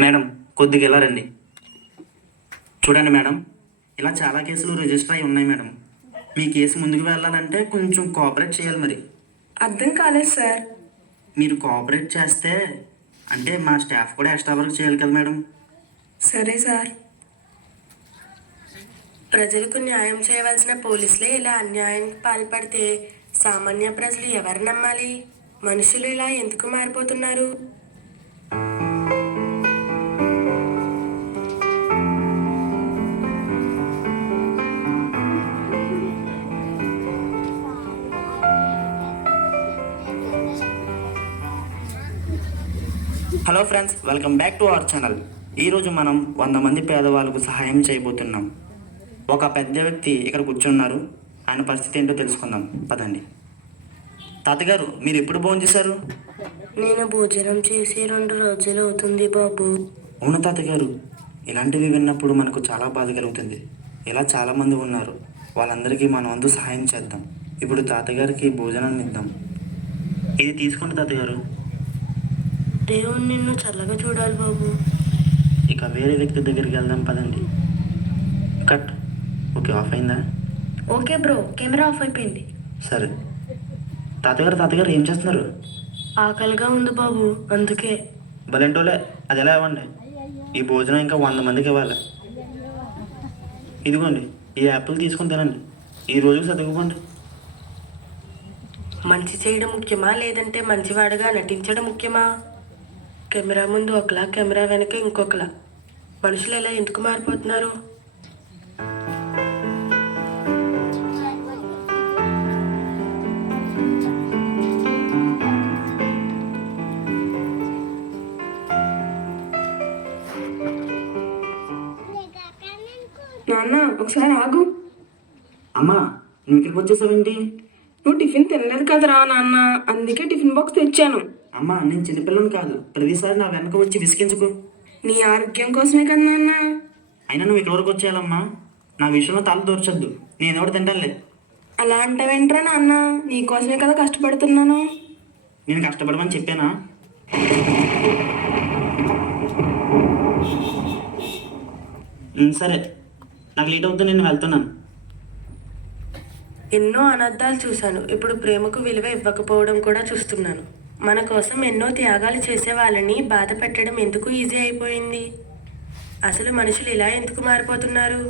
Madam, కొద్దిగా ఇలా రండి. చూడండి మేడం, ఇలా చాలా కేసులు రిజిస్టర్ అయి ఉన్నాయి మేడం. మీ కేసు ముందుకు వెళ్ళాలంటే కొంచెం కోఆపరేట్ చేయాలి. మరి అర్థం కాలేదు సార్. మీరు కోఆపరేట్ చేస్తే అంటే మా స్టాఫ్ కూడా ఎక్స్ట్రా వర్క్ చేయాలి కదా మేడం. సరే సార్. ప్రజలకు న్యాయం చేయవలసిన పోలీసులే ఇలా అన్యాయానికి పాల్పడితే సామాన్య ప్రజలు ఎవరు నమ్మాలి? మనుషులు ఇలా ఎందుకు మారిపోతున్నారు? Hello friends, welcome back to our channel. ఈరోజు మనం 100 మంది పేదవాళ్ళకు సహాయం చేయబోతున్నాం. ఒక పెద్ద వ్యక్తి ఇక్కడ కూర్చున్నారు. ఆయన పరిస్థితి ఏంటో తెలుసుకుందాం, పదండి. తాతగారు, మీరు ఎప్పుడు భోజనం చేశారు? నేను భోజనం చేసి 2 రోజులు అవుతుంది బాబు. అవును తాతగారు, ఇలాంటివి విన్నప్పుడు మనకు చాలా బాధ కలుగుతుంది. ఇలా చాలామంది ఉన్నారు, వాళ్ళందరికీ మనం వంతు సహాయం చేద్దాం. ఇప్పుడు తాతగారికి భోజనాన్ని ఇద్దాం. ఇది తీసుకోండి తాతగారు. దేవుడు నిన్ను చల్లగా చూడాలి బాబు. ఇక వేరే వ్యక్తి దగ్గరికి వెళ్దాం, పదండి. కట్. ఓకే, ఆఫ్ అయిందా? ఓకే బ్రో, కెమెరా ఆఫ్ అయిపోయింది. సరే. తాతగారు ఏం చేస్తున్నారు? ఆకలిగా ఉంది బాబు, అందుకే. భలేంటోలే, అది ఎలా ఇవ్వండి. ఈ భోజనం ఇంకా 100 మందికి ఇవ్వాలి. ఇదిగోండి, ఈ యాపిల్ తీసుకొని తినండి. ఈ రోజుకి చదువుకోండి. మంచి చేయడం ముఖ్యమా లేదంటే మంచివాడుగా నటించడం ముఖ్యమా? కెమెరా ముందు ఒకలా, కెమెరా వెనక ఇంకొకలా. మనుషులు ఎలా ఎందుకు మారిపోతున్నారు? నాన్న, ఒకసారి ఆగు. అమ్మా, నువ్వు ఇక్కడికి వచ్చేసావేంటి? నువ్వు టిఫిన్ తినలేదు కదరా నాన్న, అందుకే టిఫిన్ బాక్స్ తెచ్చాను. అమ్మా, నేను చిన్నపిల్లని కాదు. ప్రతిసారి నా వెనక వచ్చి విసిగించుకో. నీ ఆరోగ్యం కోసమే కదా నాన్న. అయినా నువ్వు ఇక్కడ వరకు వచ్చేయాలమ్మా. నా విషయంలో తల దూర్చొద్దు. నేను ఎవరు తింటానులే. అలా అంటావేంట్రా నాన్న, నీకోసమే కదా కష్టపడుతున్నాను. నేను కష్టపడమని చెప్పానా? సరే, నాకు లేట్ అవుతుంది, నేను వెళ్తున్నాను. ఎన్నో అనర్థాలు చూశాను, ఇప్పుడు ప్రేమకు విలువ ఇవ్వకపోవడం కూడా చూస్తున్నాను. మన కోసం ఎన్నో త్యాగాలు చేసే వాళ్ళని బాధ పెట్టడం ఎందుకు ఈజీ అయిపోయింది? అసలు మనుషులు ఇలా ఎందుకు మారిపోతున్నారు?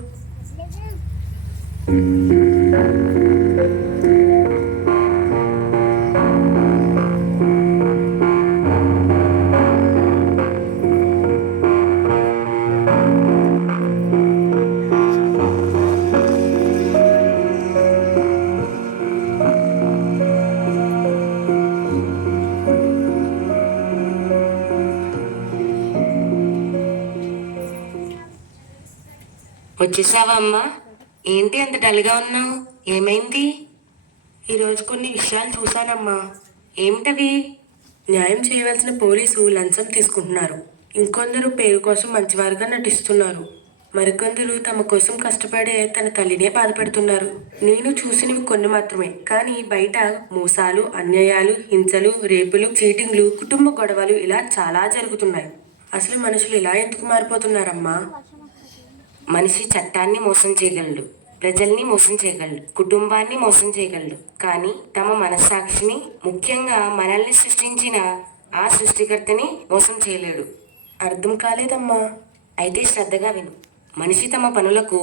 వచ్చేసావా అమ్మా? ఏంటి అంత డల్గా ఉన్నావు? ఏమైంది? ఈరోజు కొన్ని విషయాలు చూశానమ్మా. ఏమిటవి? న్యాయం చేయవలసిన పోలీసు లంచం తీసుకుంటున్నారు. ఇంకొందరు పేరు కోసం మంచివారుగా నటిస్తున్నారు. మరికొందరు తమ కోసం కష్టపడే తన తల్లినే బాధపెడుతున్నారు. నేను చూసినవి కొన్ని మాత్రమే, కానీ బయట మోసాలు, అన్యాయాలు, హింసలు, రేపులు, చీటింగ్లు, కుటుంబ గొడవలు ఇలా చాలా జరుగుతున్నాయి. అసలు మనుషులు ఇలా ఎందుకు మారిపోతున్నారమ్మా? మనిషి చట్టాన్ని మోసం చేయగలడు, ప్రజల్ని మోసం చేయగలడు, కుటుంబాన్ని మోసం చేయగలడు, కానీ తమ మనస్సాక్షిని, ముఖ్యంగా మనల్ని సృష్టించిన ఆ సృష్టికర్తని మోసం చేయలేడు. అర్థం కాలేదమ్మా. అయితే శ్రద్ధగా విను. మనిషి తమ పనులకు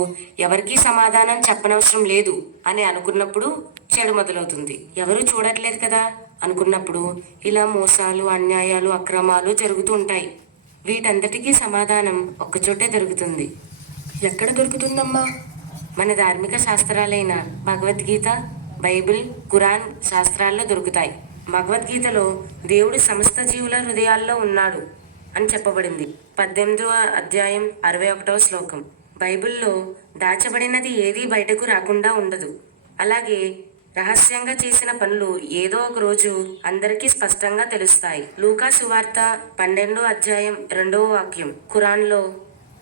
ఎవరికీ సమాధానం చెప్పనవసరం లేదు అని అనుకున్నప్పుడు చెడు మొదలవుతుంది. ఎవరూ చూడట్లేదు కదా అనుకున్నప్పుడు ఇలా మోసాలు, అన్యాయాలు, అక్రమాలు జరుగుతూ ఉంటాయి. వీటంతటికీ సమాధానం ఒక్కచోటే దొరుకుతుంది. ఎక్కడ దొరుకుతుందమ్మా? మన ధార్మిక శాస్త్రాలైన భగవద్గీత, బైబిల్, ఖురాన్ శాస్త్రాల్లో దొరుకుతాయి. భగవద్గీతలో దేవుడు సమస్త జీవుల హృదయాల్లో ఉన్నాడు అని చెప్పబడింది. 18వ అధ్యాయం 61వ శ్లోకం. బైబిల్లో దాచబడినది ఏదీ బయటకు రాకుండా ఉండదు. అలాగే రహస్యంగా చేసిన పనులు ఏదో ఒక రోజు అందరికీ స్పష్టంగా తెలుస్తాయి. లూకా సువార్త 12వ అధ్యాయం 2వ వాక్యం. ఖురాన్లో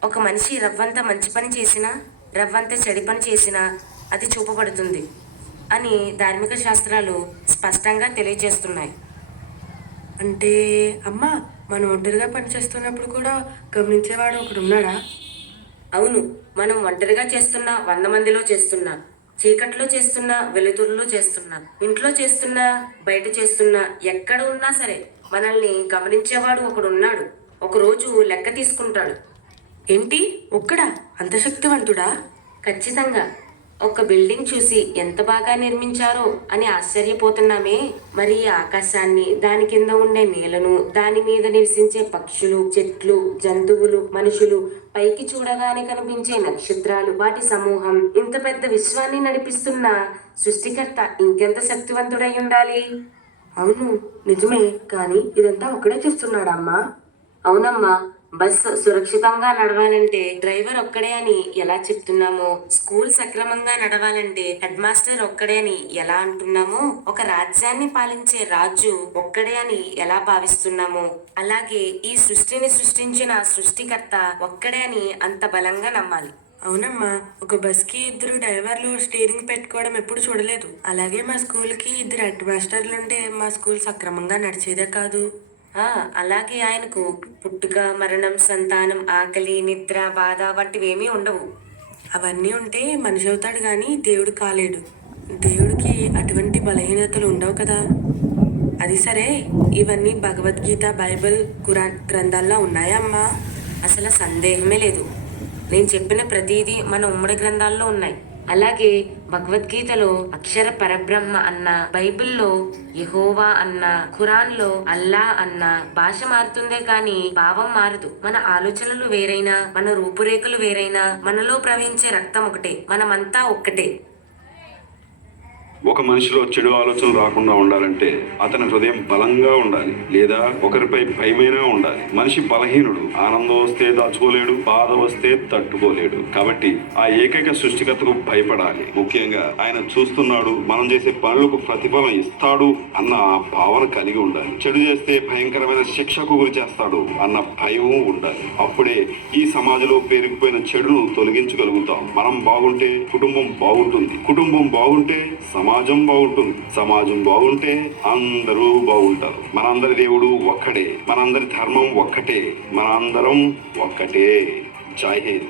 ఒక మనిషి రవ్వంత మంచి పని చేసినా, రవ్వంత చెడు పని చేసినా అది చూపబడుతుంది అని ధార్మిక శాస్త్రాలు స్పష్టంగా తెలియజేస్తున్నాయి. అంటే అమ్మా, మనం ఒంటరిగా పనిచేస్తున్నప్పుడు కూడా గమనించేవాడు ఒకడు ఉన్నాడా? అవును, మనం ఒంటరిగా చేస్తున్నా, 100 మందిలో చేస్తున్నా, చీకట్లో చేస్తున్నా, వెలుతురులో చేస్తున్నా, ఇంట్లో చేస్తున్నా, బయట చేస్తున్నా, ఎక్కడ ఉన్నా సరే మనల్ని గమనించేవాడు ఒకడు ఉన్నాడు. ఒకరోజు లెక్క తీసుకుంటాడు. ఏంటి, ఒక్కడా? అంత శక్తివంతుడా? ఖచ్చితంగా. ఒక బిల్డింగ్ చూసి ఎంత బాగా నిర్మించారో అని ఆశ్చర్యపోతున్నామే, మరి ఈ ఆకాశాన్ని, దాని కింద ఉండే నేలను, దాని మీద నివసించే పక్షులు, చెట్లు, జంతువులు, మనుషులు, పైకి చూడగానే కనిపించే నక్షత్రాలు, వాటి సమూహం, ఇంత పెద్ద విశ్వాన్ని నడిపిస్తున్న సృష్టికర్త ఇంకెంత శక్తివంతుడై ఉండాలి? అవును, నిజమే. కానీ ఇదంతా ఒక్కడే చేస్తున్నాడా అమ్మా? అవునమ్మా. బస్ సురక్షితంగా నడవాలంటే డ్రైవర్ ఒక్కడే అని ఎలా చెప్తున్నామో, స్కూల్ సక్రమంగా నడవాలంటే హెడ్ మాస్టర్ ఒక్కడే అని ఎలా అంటున్నామో, ఒక రాజ్యాన్ని పాలించే రాజు ఒక్కడే అని ఎలా భావిస్తున్నామో, అలాగే ఈ సృష్టిని సృష్టించిన సృష్టికర్త ఒక్కడే అని అంత బలంగా నమ్మాలి. అవునమ్మా, ఒక బస్కి 2 డ్రైవర్లు స్టీరింగ్ పెట్టుకోవడం ఎప్పుడు చూడలేదు. అలాగే మా స్కూల్కి 2 హెడ్ మాస్టర్లుంటే మా స్కూల్ సక్రమంగా నడిచేదే కాదు. అలాగే ఆయనకు పుట్టుక, మరణం, సంతానం, ఆకలి, నిద్ర, బాధ వంటివేమీ ఉండవు. అవన్నీ ఉంటే మనిషి అవుతాడు కానీ దేవుడు కాలేడు. దేవుడికి అటువంటి బలహీనతలు ఉండవు కదా. అది సరే, ఇవన్నీ భగవద్గీత, బైబిల్, ఖురాన్ గ్రంథాల్లో ఉన్నాయా అమ్మా? అసలు సందేహమే లేదు. నేను చెప్పిన ప్రతిదీ మన ఉమ్మడి గ్రంథాల్లో ఉన్నాయి. అలాగే భగవద్గీతలో అక్షర పరబ్రహ్మ అన్న, బైబిల్లో యెహోవా అన్న, ఖురాన్లో అల్లా అన్న. భాష మారుతుందే కానీ భావం మారదు. మన ఆలోచనలు వేరైనా, మన రూపురేఖలు వేరైనా, మనలో ప్రవహించే రక్తం ఒకటే. మనమంతా ఒక్కటే. ఒక మనిషిలో చెడు ఆలోచన రాకుండా ఉండాలంటే అతని హృదయం బలంగా ఉండాలి, లేదా ఒకరిపై భయమైనా ఉండాలి. మనిషి బలహీనుడు. ఆనందం వస్తే దాచుకోలేడు, బాధ వస్తే తట్టుకోలేడు. కాబట్టి ఆ ఏకైక సృష్టికర్తకు భయపడాలి. ముఖ్యంగా ఆయన చూస్తున్నాడు, మనం చేసే పనులకు ప్రతిఫలం ఇస్తాడు అన్న భావన కలిగి ఉండాలి. చెడు చేస్తే భయంకరమైన శిక్షకు గురి చేస్తాడు అన్న భయం ఉండాలి. అప్పుడే ఈ సమాజంలో పేరుకుపోయిన చెడును తొలగించగలుగుతాం. మనం బాగుంటే కుటుంబం బాగుంటుంది, కుటుంబం బాగుంటే సమాజం బాగుంటుంది, సమాజం బాగుంటే అందరూ బాగుంటారు. మనందరి దేవుడు ఒక్కడే, మనందరి ధర్మం ఒక్కటే, మనందరం ఒక్కటే. జై హింద్.